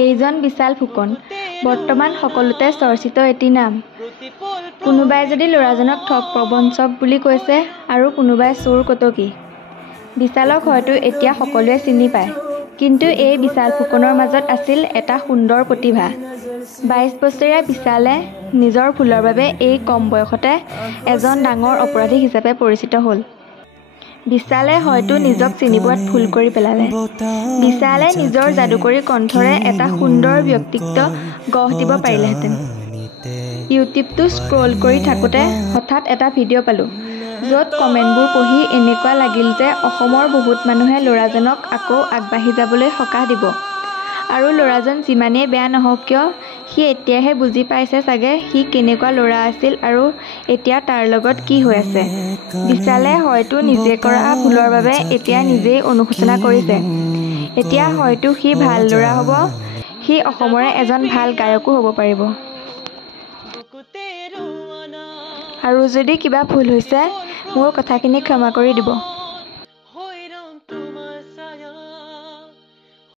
এইজন বিশাল ফুকন বৰ্তমান সকলোতে চৰ্চিত এটি নাম। কোনোবাই যদি ল'ৰাজনক ঠগ প্ৰবঞ্চক বুলি কৈছে আৰু কোনোবাই চোৰ কটকী। বিশালক হয়তো এতিয়া সকলোৱে চিনি পায়, কিন্তু এই বিশাল ফুকনৰ মাজত আছিল এটা সুন্দৰ প্ৰতিভা। 22 বছৰীয়া বিশালে নিজৰ ভুলৰ বাবে এই কম বয়সতে এজন ডাঙৰ অপৰাধী হিচাপে পৰিচিত হ'ল। বিশালে হয়তো নিজক চিনি পোৱাত ভুল কৰি পেলালে। বিশালে নিজৰ যাদুকৰী কণ্ঠৰে এটা সুন্দৰ ব্যক্তিত্ব গঢ় দিব পাৰিলেহেঁতেন। ইউটিউবটো স্ক্ৰল কৰি থাকোঁতে হঠাৎ এটা ভিডিঅ' পালোঁ, য'ত কমেণ্টবোৰ পঢ়ি এনেকুৱা লাগিল যে অসমৰ বহুত মানুহে ল'ৰাজনক আকৌ আগবাঢ়ি যাবলৈ সকাহ দিব। আৰু ল'ৰাজন যিমানেই বেয়া নহওক কিয়, সি এতিয়াহে বুজি পাইছে চাগে সি কেনেকুৱা ল'ৰা আছিল আৰু এতিয়া তাৰ লগত কি হৈ আছে। বিশালে হয়তো নিজে কৰা ভুলৰ বাবে এতিয়া নিজেই অনুশোচনা কৰিছে। এতিয়া হয়তো সি ভাল ল'ৰা হ'ব, সি অসমৰে এজন ভাল গায়কো হ'ব পাৰিব। আৰু যদি কিবা ভুল হৈছে মোৰ কথাখিনি ক্ষমা কৰি দিব।